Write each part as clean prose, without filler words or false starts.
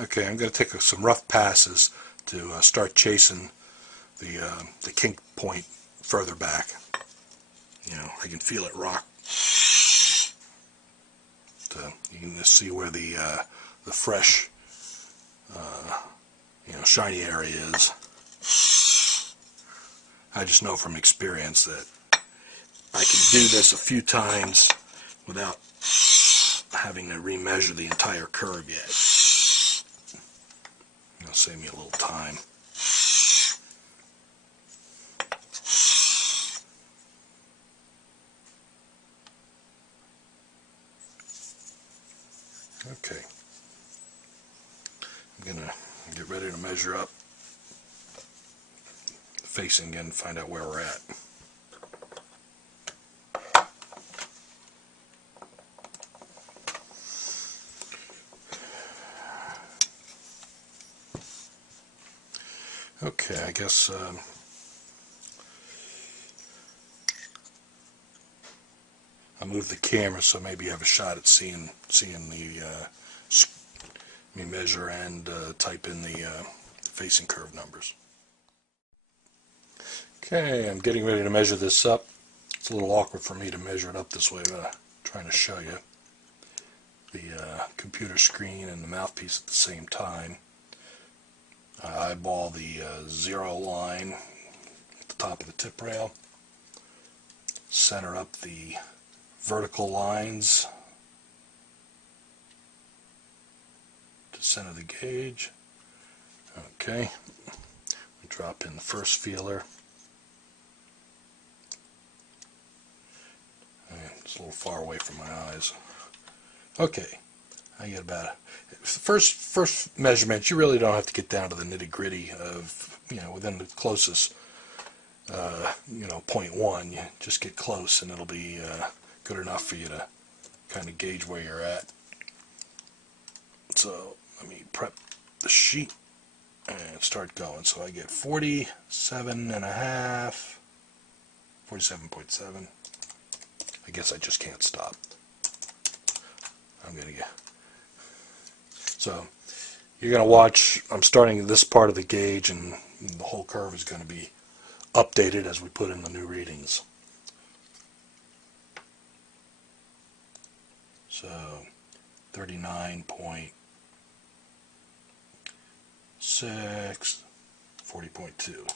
Okay, I'm going to take some rough passes to start chasing the kink point further back. You know, I can feel it rock. So you can just see where the fresh, shiny area is. I just know from experience that I can do this a few times without having to remeasure the entire curve yet. It'll save me a little time. Okay, I'm gonna get ready to measure up the facing again and find out where we're at. Okay, I guess I moved the camera so maybe you have a shot at seeing me measure and type in the facing curve numbers. Okay, I'm getting ready to measure this up. It's a little awkward for me to measure it up this way, but I'm trying to show you the computer screen and the mouthpiece at the same time. I eyeball the 0 line at the top of the tip rail, center up the vertical lines to center the gauge. Okay, we drop in the first feeler. It's a little far away from my eyes. Okay, I get about first measurement. You really don't have to get down to the nitty gritty of within the closest 0.1. You just get close, and it'll be good enough for you to kind of gauge where you're at. So let me prep the sheet and start going. So I get 47.5, 47.7. I guess I just can't stop. I'm gonna get. So you're gonna watch. I'm starting this part of the gauge, and the whole curve is going to be updated as we put in the new readings. So 39.6, 40.2.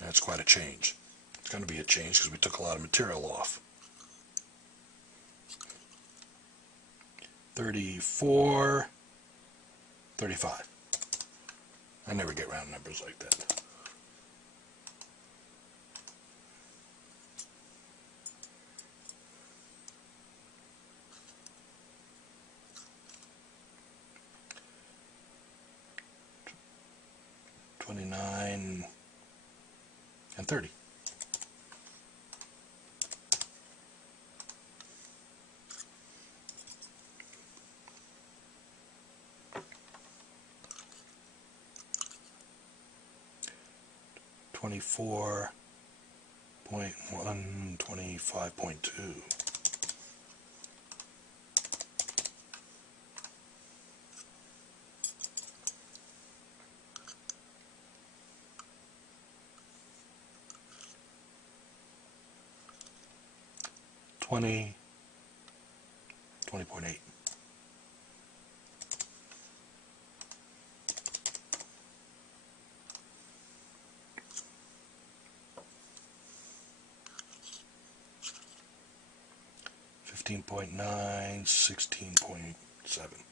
That's quite a change. It's going to be a change because we took a lot of material off. 34, 35. I never get round numbers like that. $29 and $30. $24.1, $25.2. $20.8. 15.9, 16.7.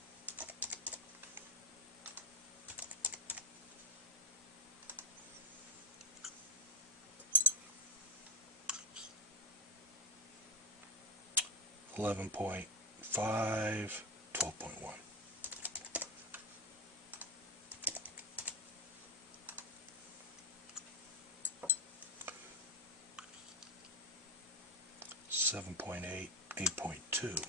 $11.5, 12.1. $7.8, 8.2.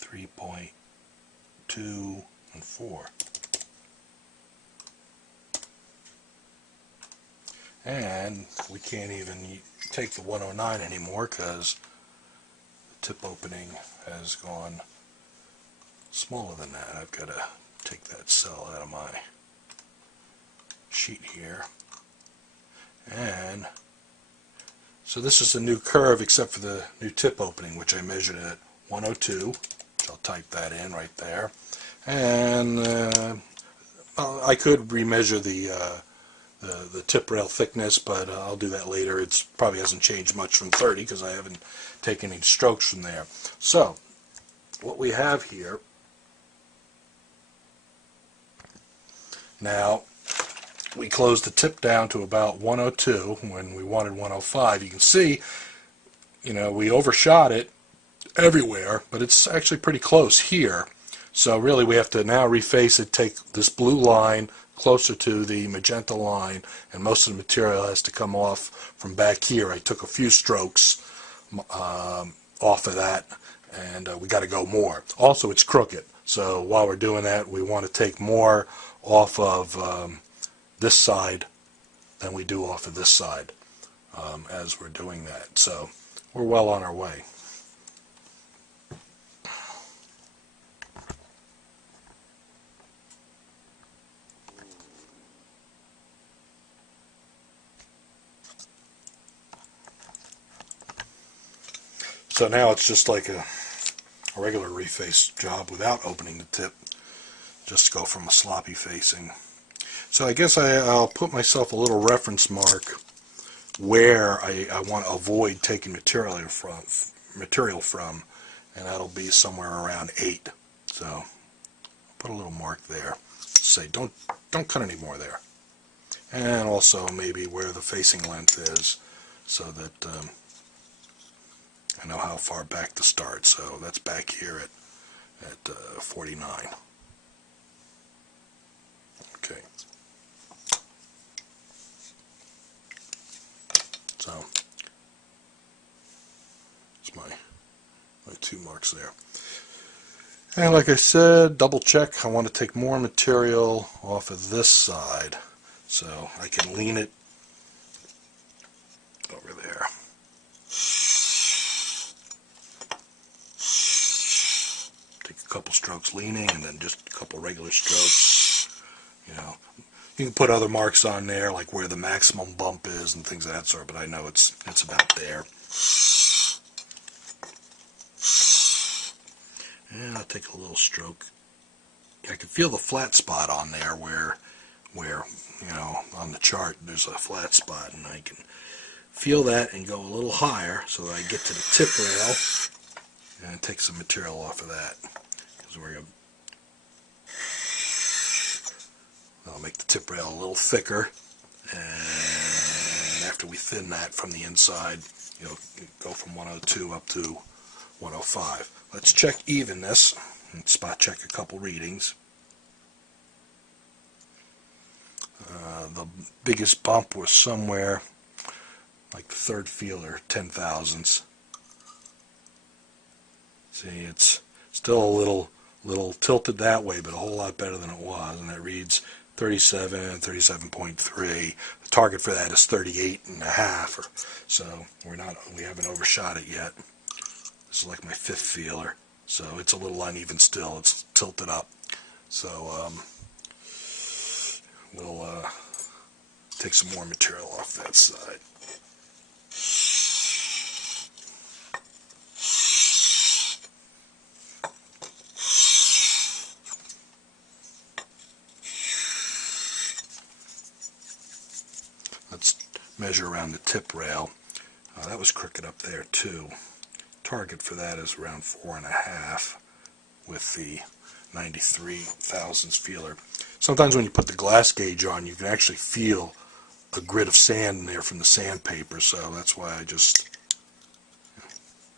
$3.8, 2, and 4. And we can't even take the 109 anymore because the tip opening has gone smaller than that. I've got to take that cell out of my sheet here. And so this is the new curve except for the new tip opening, which I measured at 102, which I'll type that in right there. And I could remeasure the tip rail thickness, but I'll do that later. It probably hasn't changed much from 30 because I haven't taken any strokes from there. So what we have here now, we closed the tip down to about 102 when we wanted 105. You can see, we overshot it everywhere, but it's actually pretty close here. So really we have to now reface it, take this blue line closer to the magenta line, and most of the material has to come off from back here. I took a few strokes off of that, and we got to go more. Also, it's crooked, so while we're doing that, we want to take more off of this side than we do off of this side as we're doing that. So we're well on our way. So now it's just like a regular reface job without opening the tip. Just go from a sloppy facing. So I guess I'll put myself a little reference mark where I want to avoid taking material from, and that'll be somewhere around 8. So put a little mark there. Say don't cut any more there. And also maybe where the facing length is, so that I know how far back to start. So that's back here at 49. Okay. So it's my 2 marks there. And like I said, double check. I want to take more material off of this side, so I can lean it over there. Take a couple strokes leaning, and then just a couple regular strokes. You can put other marks on there, like where the maximum bump is and things of that sort, but I know it's about there. And I'll take a little stroke. I can feel the flat spot on there where on the chart there's a flat spot, and I can feel that and go a little higher so that I get to the tip rail and take some material off of that. Because I'll make the tip rail a little thicker, and after we thin that from the inside, go from 102 up to 105. Let's check evenness and spot check a couple readings. The biggest bump was somewhere like the third feeler, 10 thousandths. See, it's still a little tilted that way, but a whole lot better than it was, and it reads 37 and 37.3. The target for that is 38.5, so we haven't overshot it yet. This is like my 5th feeler, so it's a little uneven still. It's tilted up, so we'll take some more material off that side. Let's measure around the tip rail. That was crooked up there too. Target for that is around 4.5 with the 93 thousandths feeler. Sometimes when you put the glass gauge on, you can actually feel a grit of sand in there from the sandpaper, so that's why I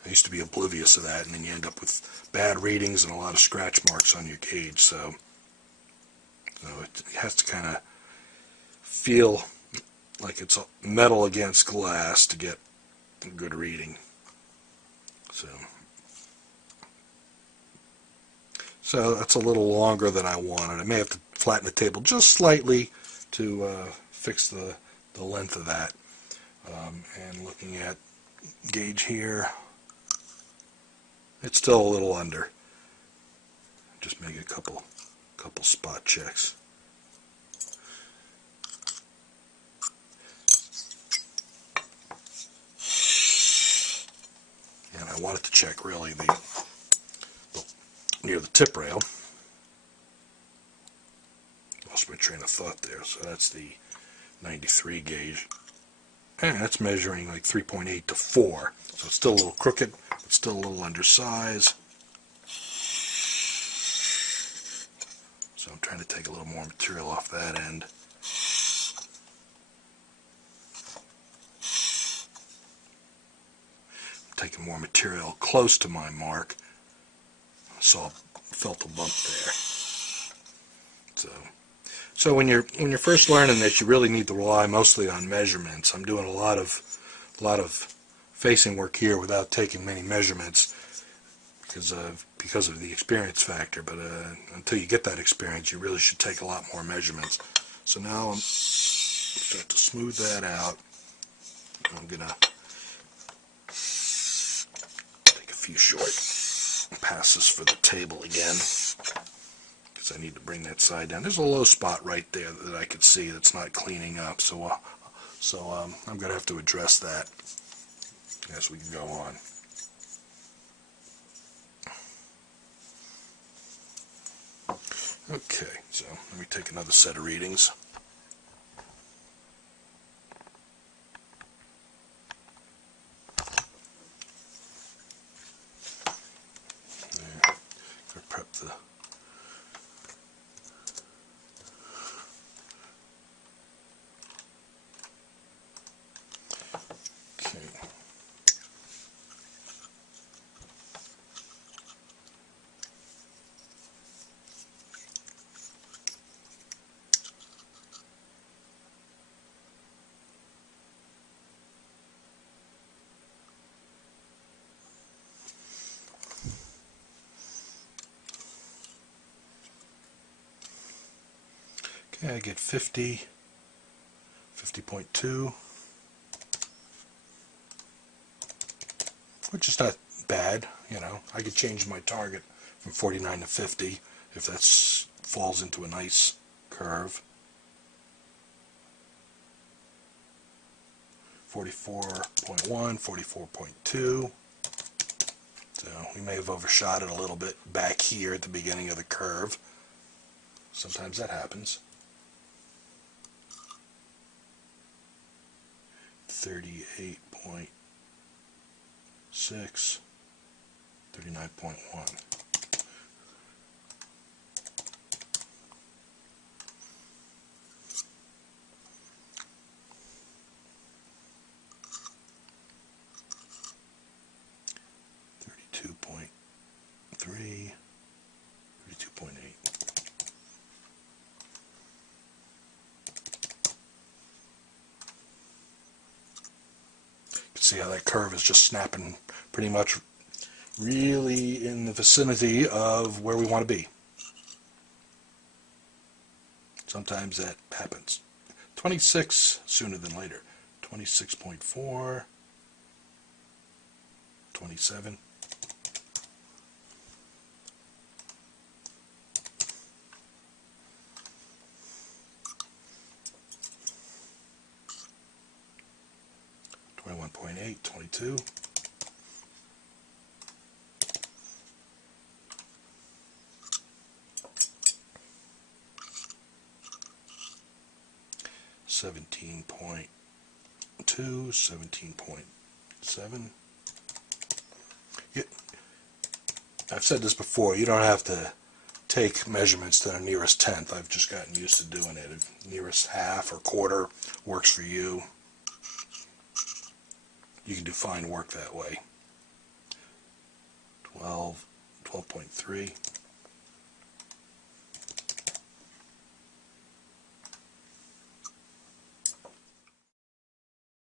used to be oblivious of that, and then you end up with bad readings and a lot of scratch marks on your gauge. So it has to kind of feel like it's metal against glass to get a good So that's a little longer than I wanted. I may have to flatten the table just slightly to fix the length of that. And looking at gauge here, it's still a little under. Just make a couple spot checks. And I wanted to check really near the tip rail. Lost my train of thought there. So that's the 93 gauge. And that's measuring like 3.8 to 4. So it's still a little crooked, but still a little undersized. So I'm trying to take a little more material off that end. I'm taking more material close to my mark. Felt a bump there. So when you're first learning this, you really need to rely mostly on measurements. I'm doing a lot of facing work here without taking many measurements because of the experience factor. But until you get that experience, you really should take a lot more measurements. So now I'm start to smooth that out. I'm gonna take a few short passes for the table again. I need to bring that side down. There's a low spot right there that I could see that's not cleaning up, so I'm going to have to address that as we go on. Okay, so let me take another set of readings. There. Gotta prep the Okay, I get 50, 50.2, which is not bad, you know. I could change my target from 49 to 50 if that falls into a nice curve. 44.1, 44.2. So we may have overshot it a little bit back here at the beginning of the curve. Sometimes that happens. 38.6, 39.1. .3, 32.8. You can see how that curve is just snapping pretty much really in the vicinity of where we want to be. Sometimes that happens. 26 sooner than later. 26.4, 27. .8, 22. .2, 17.7. I've said this before, you don't have to take measurements to the nearest tenth. I've just gotten used to doing it. If nearest half or quarter works for you, you can do fine work that way. 12, 12.3.